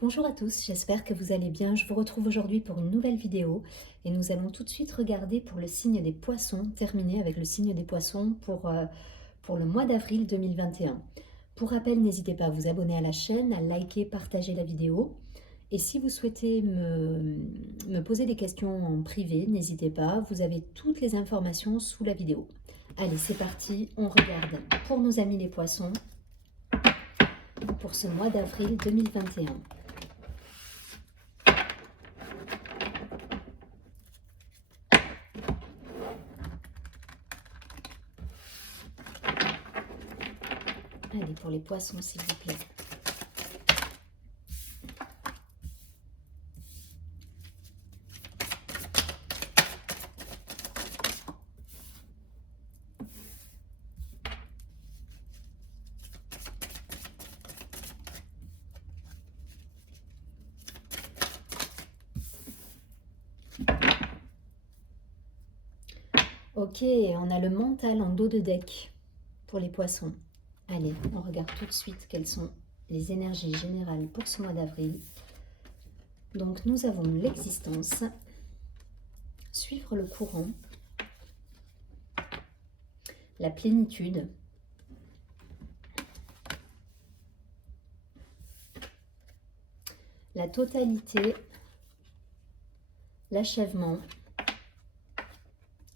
Bonjour à tous, j'espère que vous allez bien. Je vous retrouve aujourd'hui pour une nouvelle vidéo et nous allons tout de suite regarder pour le signe des poissons, terminer avec le signe des poissons pour le mois d'avril 2021. Pour rappel, n'hésitez pas à vous abonner à la chaîne, à liker, partager la vidéo. Et si vous souhaitez me poser des questions en privé, n'hésitez pas, vous avez toutes les informations sous la vidéo. Allez, c'est parti, on regarde pour nos amis les poissons pour ce mois d'avril 2021. Allez, pour les poissons, s'il vous plaît. Ok, on a le mental en dos de deck pour les poissons. Allez, on regarde tout de suite quelles sont les énergies générales pour ce mois d'avril. Donc nous avons l'existence, suivre le courant, la plénitude, la totalité, l'achèvement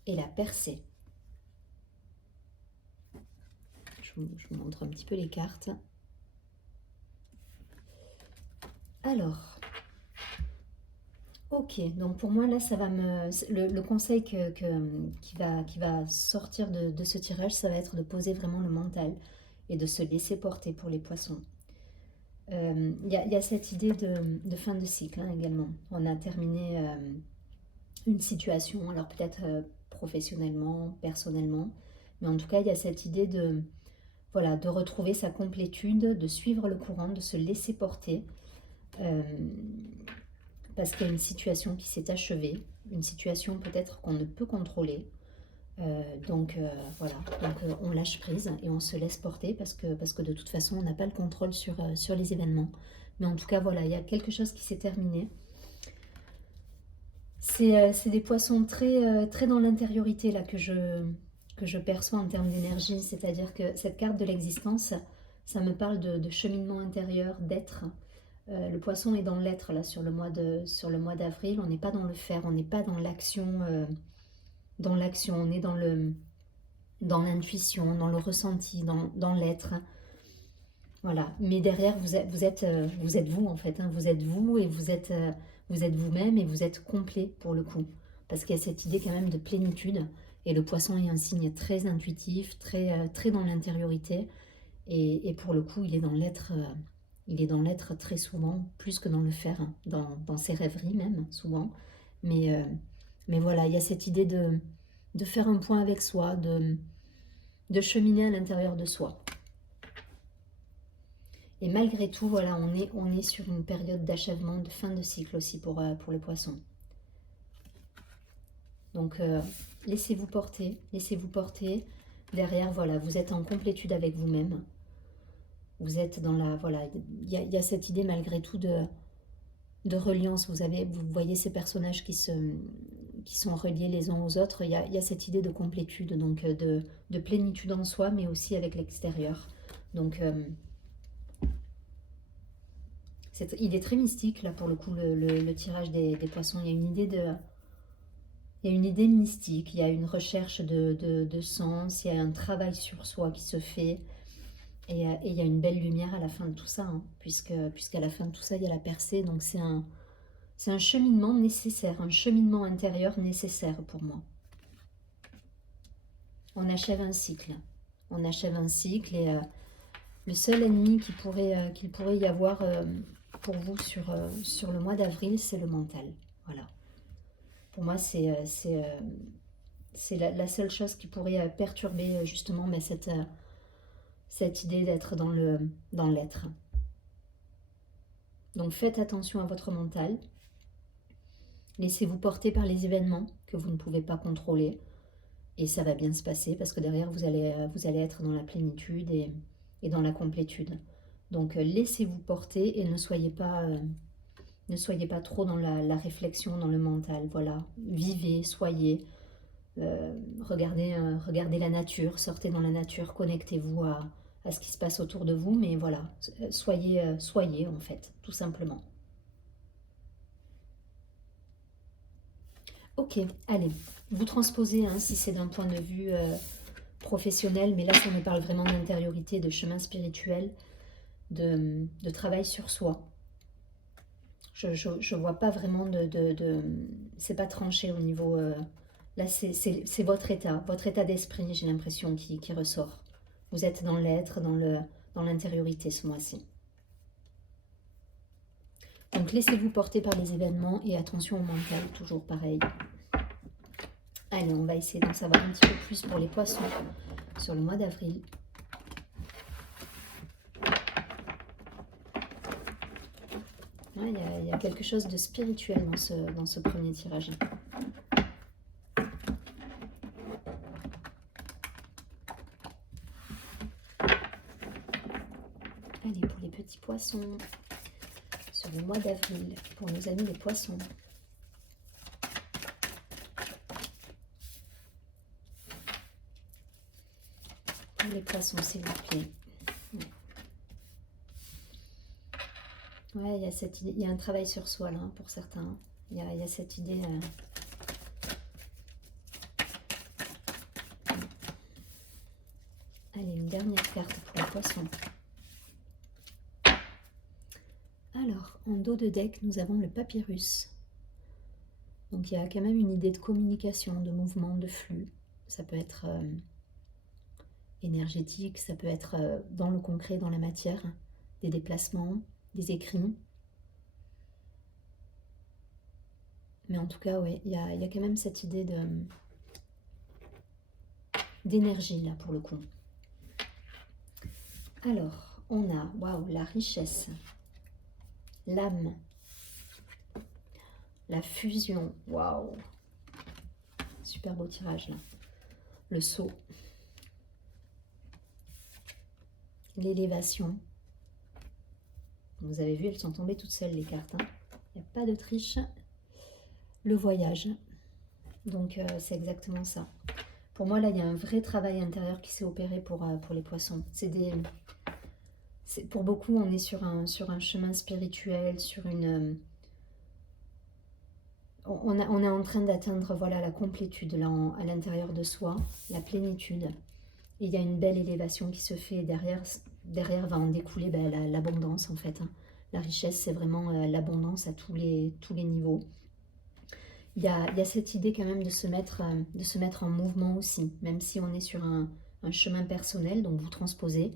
et la percée. Je vous montre un petit peu les cartes. Alors, ok, donc pour moi là, ça va le conseil qui va sortir de ce tirage, ça va être de poser vraiment le mental et de se laisser porter pour les poissons. Il y a cette idée de fin de cycle également. On a terminé une situation, alors peut-être professionnellement, personnellement, mais en tout cas, il y a cette idée de retrouver sa complétude, de suivre le courant, de se laisser porter, parce qu'il y a une situation qui s'est achevée, une situation peut-être qu'on ne peut contrôler. Donc on lâche prise et on se laisse porter parce que de toute façon on n'a pas le contrôle sur les événements. Mais en tout cas voilà, il y a quelque chose qui s'est terminé. C'est des poissons très dans l'intériorité là que je perçois en termes d'énergie, c'est-à-dire que cette carte de l'existence, ça me parle de cheminement intérieur, d'être. Le poisson est dans l'être là sur le mois d'avril, on n'est pas dans le faire, on n'est pas dans l'action, on est dans l'intuition, dans le ressenti, dans l'être. Voilà, mais derrière vous êtes vous en fait, vous êtes vous et vous êtes vous-même et vous êtes complet pour le coup, parce qu'il y a cette idée quand même de plénitude et le poisson est un signe très intuitif, très dans l'intériorité et pour le coup il est dans l'être très souvent, plus que dans le faire, dans ses rêveries même souvent, mais voilà, il y a cette idée de faire un point avec soi, de cheminer à l'intérieur de soi. Et malgré tout, voilà, on est sur une période d'achèvement, de fin de cycle aussi pour le poisson. Donc, laissez-vous porter, laissez-vous porter. Derrière, voilà, vous êtes en complétude avec vous-même. Vous êtes dans la... Voilà, il y a cette idée malgré tout de reliance. Vous voyez ces personnages qui sont reliés les uns aux autres. Il y a cette idée de complétude, donc de plénitude en soi, mais aussi avec l'extérieur. Donc... il est très mystique là pour le coup le tirage des poissons. Il y a une idée mystique, il y a une recherche de sens, il y a un travail sur soi qui se fait et il y a une belle lumière à la fin de tout ça, puisqu'à la fin de tout ça il y a la percée. Donc c'est un cheminement nécessaire, un cheminement intérieur nécessaire pour moi. On achève un cycle, et le seul ennemi qu'il pourrait y avoir pour vous sur le mois d'avril, c'est le mental. Voilà. Pour moi, c'est la seule chose qui pourrait perturber justement cette idée d'être dans l'être. Donc faites attention à votre mental. Laissez-vous porter par les événements que vous ne pouvez pas contrôler. Et ça va bien se passer parce que derrière, vous allez être dans la plénitude et dans la complétude. Donc laissez-vous porter et ne soyez pas trop dans la réflexion, dans le mental. Voilà, vivez, soyez, regardez la nature, sortez dans la nature, connectez-vous à ce qui se passe autour de vous. Mais voilà, soyez en fait, tout simplement. Ok, allez, vous transposez hein, si c'est d'un point de vue professionnel, mais là ça me parle vraiment d'intériorité, de chemin spirituel, de travail sur soi. Je vois pas vraiment c'est pas tranché au niveau... là c'est votre état d'esprit, j'ai l'impression, qui ressort. Vous êtes dans l'être, dans l'intériorité ce mois-ci. Donc laissez-vous porter par les événements et attention au mental, toujours pareil. Allez, on va essayer d'en savoir un petit peu plus pour les poissons sur le mois d'avril. Ouais, il y a quelque chose de spirituel dans ce premier tirage. Allez, pour les petits poissons, sur le mois d'avril, pour nos amis les poissons. Pour les poissons, s'il vous plaît. Ouais, il y a cette idée, il y a un travail sur soi là, pour certains. Il y a cette idée... Allez, une dernière carte pour les poissons. Alors, en dos de deck, nous avons le papyrus. Donc il y a quand même une idée de communication, de mouvement, de flux. Ça peut être énergétique, ça peut être dans le concret, dans la matière, des déplacements, des écrits. Mais en tout cas, oui, il y a quand même cette idée d'énergie là pour le coup. Alors, on a, waouh, la richesse, l'âme, la fusion, waouh, super beau tirage là, le saut, l'élévation. Vous avez vu, elles sont tombées toutes seules les cartes, hein. Il n'y a pas de triche. Le voyage, donc c'est exactement ça. Pour moi là, il y a un vrai travail intérieur qui s'est opéré pour les poissons. Pour beaucoup, on est sur un chemin spirituel, sur une... on est en train d'atteindre voilà, la complétude là, à l'intérieur de soi, la plénitude. Et il y a une belle élévation qui se fait. Derrière va en découler l'abondance en fait. Hein. La richesse, c'est vraiment l'abondance à tous les niveaux. Il y a cette idée quand même de se mettre en mouvement aussi, même si on est sur un chemin personnel, donc vous transposez.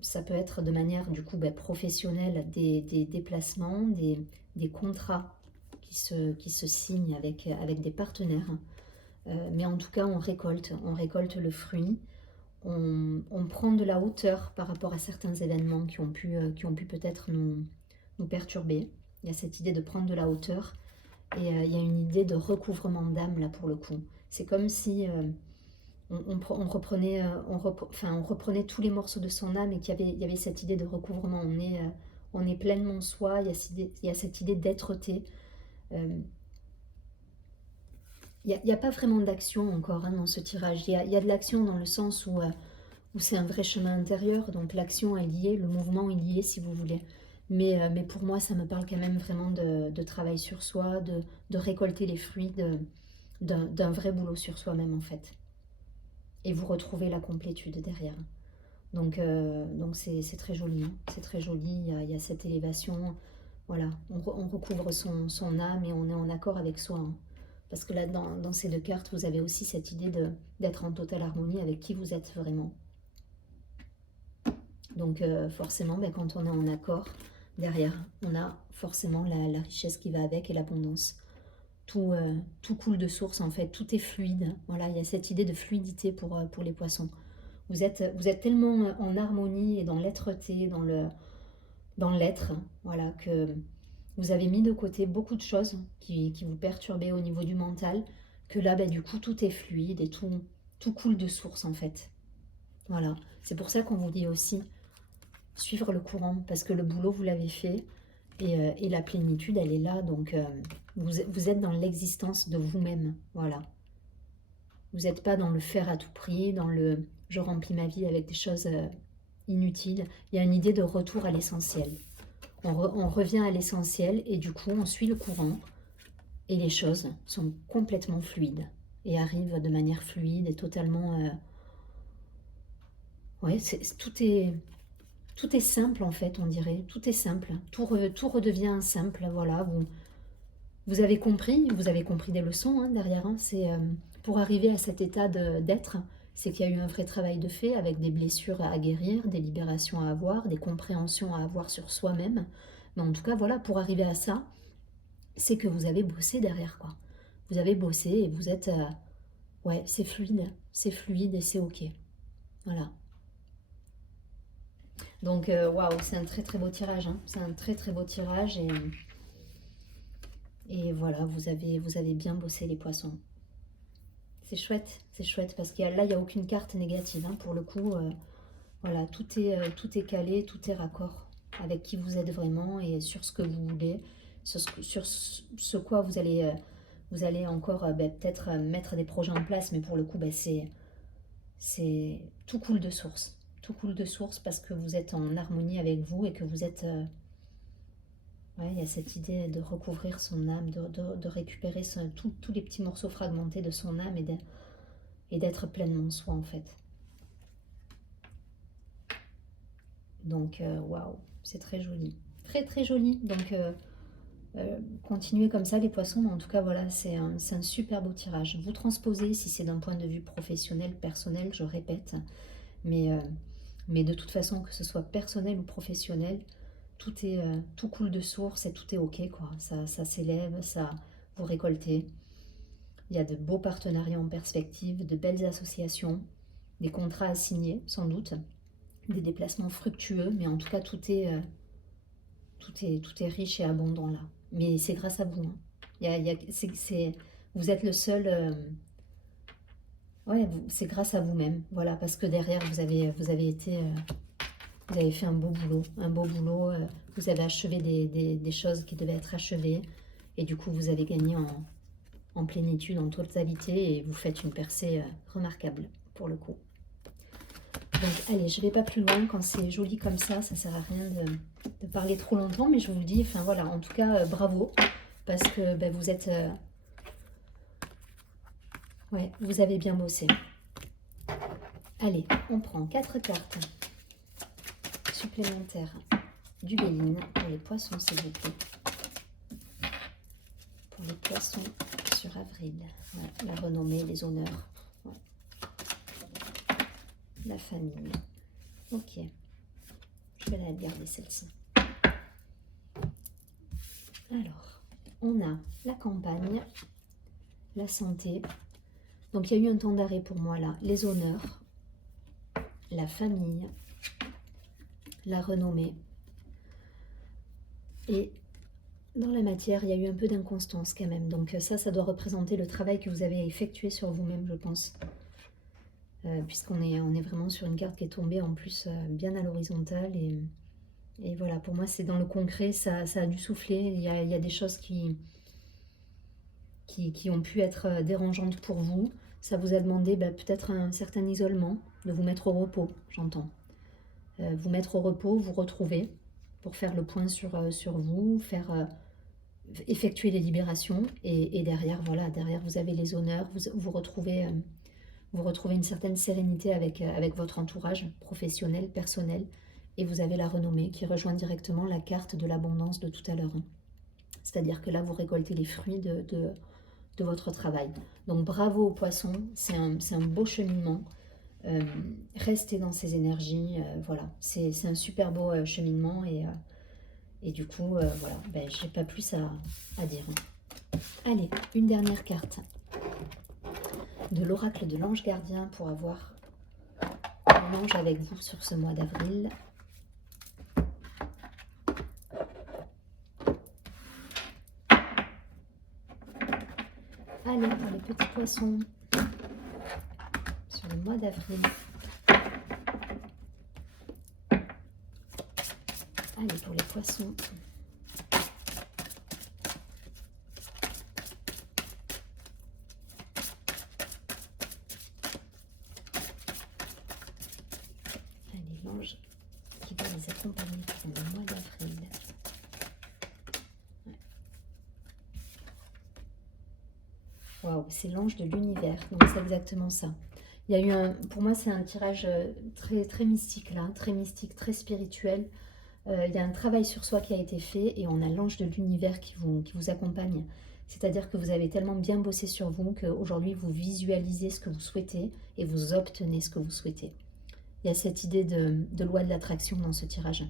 Ça peut être de manière du coup professionnelle, des déplacements, des contrats qui se signent avec des partenaires. Mais en tout cas, on récolte le fruit. On prend de la hauteur par rapport à certains événements qui ont pu peut-être nous perturber. Il y a cette idée de prendre de la hauteur. Et il y a une idée de recouvrement d'âme là pour le coup. C'est comme si on reprenait tous les morceaux de son âme et qu'il y avait cette idée de recouvrement. On est pleinement soi, il y a cette idée d'être-té. Il n'y a pas vraiment d'action encore hein, dans ce tirage. Il y a de l'action dans le sens où c'est un vrai chemin intérieur. Donc l'action est liée, le mouvement est lié si vous voulez. Mais pour moi, ça me parle quand même vraiment de travail sur soi, de récolter les fruits d'un vrai boulot sur soi-même en fait. Et vous retrouvez la complétude derrière. Donc c'est très joli, hein. C'est très joli, il y a cette élévation. Voilà, on recouvre son âme et on est en accord avec soi. Hein. Parce que là, dans ces deux cartes, vous avez aussi cette idée d'être en totale harmonie avec qui vous êtes vraiment. Donc forcément, quand on est en accord, derrière, on a forcément la richesse qui va avec et l'abondance. Tout coule de source en fait, tout est fluide. Voilà, il y a cette idée de fluidité pour les poissons. Vous êtes tellement en harmonie et dans l'être-té, dans l'être, voilà, que vous avez mis de côté beaucoup de choses qui vous perturbaient au niveau du mental, que là, du coup, tout est fluide et tout coule de source en fait. Voilà, c'est pour ça qu'on vous dit aussi, suivre le courant, parce que le boulot, vous l'avez fait, et la plénitude, elle est là, donc vous êtes dans l'existence de vous-même, voilà. Vous n'êtes pas dans le faire à tout prix, dans le « je remplis ma vie avec des choses inutiles ». Il y a une idée de retour à l'essentiel. On revient à l'essentiel et du coup, on suit le courant et les choses sont complètement fluides et arrivent de manière fluide et totalement... ouais, tout est simple en fait, on dirait. Tout est simple. Tout redevient simple, voilà. Vous avez compris des leçons hein, derrière. Hein. C'est pour arriver à cet état d'être, c'est qu'il y a eu un vrai travail de fait avec des blessures à guérir, des libérations à avoir, des compréhensions à avoir sur soi-même. Mais en tout cas, voilà, pour arriver à ça, c'est que vous avez bossé derrière, quoi. Vous avez bossé et vous êtes... ouais, c'est fluide et c'est ok. Voilà. Donc, waouh, c'est un très très beau tirage. Hein. C'est un très très beau tirage et voilà, vous avez bien bossé les poissons. C'est chouette parce qu'il là, il n'y a aucune carte négative. Hein. Pour le coup, voilà, tout est calé, tout est raccord avec qui vous êtes vraiment et sur ce que vous voulez, sur ce quoi vous allez encore peut-être mettre des projets en place, mais pour le coup, c'est tout coule de source. Tout coule de source parce que vous êtes en harmonie avec vous et que vous êtes... ouais, il y a cette idée de recouvrir son âme, de récupérer tous les petits morceaux fragmentés de son âme et d'être pleinement soi en fait. Donc, waouh, c'est très joli. Très très joli. Donc, continuez comme ça les poissons. En tout cas, voilà, c'est un super beau tirage. Vous transposez si c'est d'un point de vue professionnel, personnel, je répète. Mais de toute façon, que ce soit personnel ou professionnel, tout coule de source et tout est ok, quoi. Ça s'élève, ça vous récoltez. Il y a de beaux partenariats en perspective, de belles associations, des contrats à signer, sans doute, des déplacements fructueux, mais en tout cas, tout est riche et abondant là. Mais c'est grâce à vous. Hein. Vous êtes le seul... ouais, c'est grâce à vous-même. Voilà, parce que derrière, vous avez été... vous avez fait un beau boulot. Vous avez achevé des choses qui devaient être achevées. Et du coup, vous avez gagné en plénitude, en totalité. Et vous faites une percée remarquable, pour le coup. Donc, allez, je ne vais pas plus loin. Quand c'est joli comme ça ne sert à rien de parler trop longtemps. Mais je vous dis, enfin voilà, en tout cas, bravo. Parce que vous êtes... ouais, vous avez bien bossé. Allez, on prend 4 cartes supplémentaires du Béline pour les poissons, s'il vous plaît. Pour les poissons sur avril. Ouais, la renommée, les honneurs. Ouais. La famille. Ok. Je vais la garder celle-ci. Alors, on a la campagne, la santé. Donc il y a eu un temps d'arrêt pour moi là. Les honneurs, la famille, la renommée. Et dans la matière, il y a eu un peu d'inconstance quand même. Donc ça doit représenter le travail que vous avez effectué sur vous-même, je pense. Puisqu'on est vraiment sur une carte qui est tombée en plus bien à l'horizontale. Et voilà, pour moi, c'est dans le concret, ça a dû souffler. Il y a des choses qui ont pu être dérangeantes pour vous. Ça vous a demandé peut-être un certain isolement, de vous mettre au repos, j'entends. Vous mettre au repos, vous retrouver pour faire le point sur vous, effectuer les libérations. Et derrière, voilà, derrière vous avez les honneurs, vous retrouvez une certaine sérénité avec votre entourage professionnel, personnel. Et vous avez la renommée qui rejoint directement la carte de l'abondance de tout à l'heure. Hein. C'est-à-dire que là, vous récoltez les fruits de votre travail. Donc bravo aux poissons, c'est un beau cheminement. Restez dans ces énergies, voilà, c'est un super beau cheminement et du coup, voilà, j'ai pas plus à dire. Allez, une dernière carte de l'oracle de l'ange gardien pour avoir un ange avec vous sur ce mois d'avril. Allez, pour les petits poissons, sur le mois d'avril. Allez, pour les poissons. Allez, l'ange qui va les accompagner pour le mois d'avril. Waouh, c'est l'ange de l'univers, donc c'est exactement ça. Il y a eu pour moi c'est un tirage très, très mystique là, très mystique, très spirituel. Il y a un travail sur soi qui a été fait et on a l'ange de l'univers qui vous accompagne. C'est-à-dire que vous avez tellement bien bossé sur vous qu'aujourd'hui vous visualisez ce que vous souhaitez et vous obtenez ce que vous souhaitez. Il y a cette idée de loi de l'attraction dans ce tirage.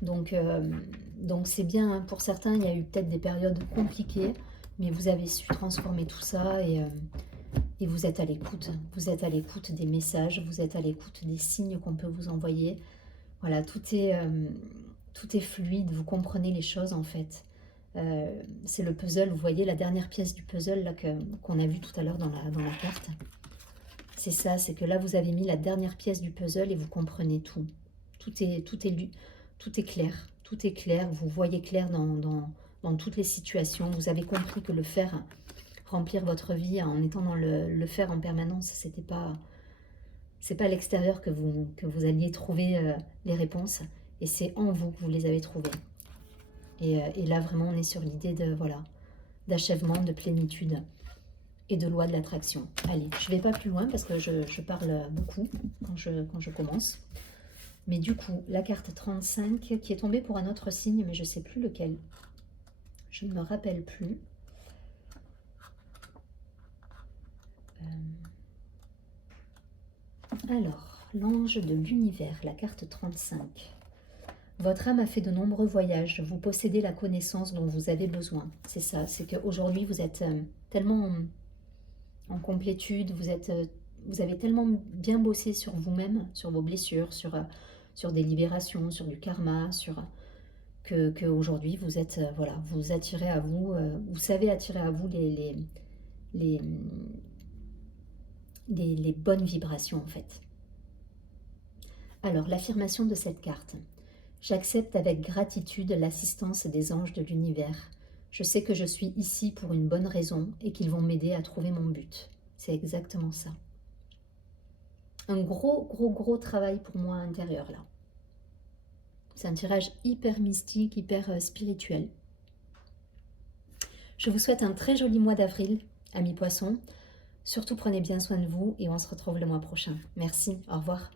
Donc c'est bien, hein. Pour certains, il y a eu peut-être des périodes compliquées, mais vous avez su transformer tout ça et vous êtes à l'écoute. Vous êtes à l'écoute des messages, vous êtes à l'écoute des signes qu'on peut vous envoyer. Voilà, tout est fluide, vous comprenez les choses en fait. C'est le puzzle, vous voyez la dernière pièce du puzzle là qu'on a vu tout à l'heure dans la carte. C'est ça, c'est que là vous avez mis la dernière pièce du puzzle et vous comprenez tout. Tout est clair, vous voyez clair dans toutes les situations. Vous avez compris que le faire remplir votre vie en étant dans le faire en permanence, c'est pas à l'extérieur que vous alliez trouver les réponses, et c'est en vous que vous les avez trouvées. Et là vraiment on est sur l'idée d'achèvement, de plénitude et de loi de l'attraction. Allez, je ne vais pas plus loin parce que je parle beaucoup quand je commence. Mais du coup, la carte 35 qui est tombée pour un autre signe, mais je ne sais plus lequel. Je ne me rappelle plus. Alors, l'ange de l'univers, la carte 35. Votre âme a fait de nombreux voyages, vous possédez la connaissance dont vous avez besoin. C'est ça, c'est qu'aujourd'hui vous êtes tellement en complétude, vous avez tellement bien bossé sur vous-même, sur vos blessures, sur des libérations, sur du karma, que aujourd'hui vous êtes, vous attirez à vous, vous savez attirer à vous les bonnes vibrations en fait. Alors, l'affirmation de cette carte. J'accepte avec gratitude l'assistance des anges de l'univers. Je sais que je suis ici pour une bonne raison et qu'ils vont m'aider à trouver mon but. C'est exactement ça. Un gros travail pour moi intérieur là. C'est un tirage hyper mystique, hyper spirituel. Je vous souhaite un très joli mois d'avril, amis poissons. Surtout prenez bien soin de vous et on se retrouve le mois prochain. Merci, au revoir.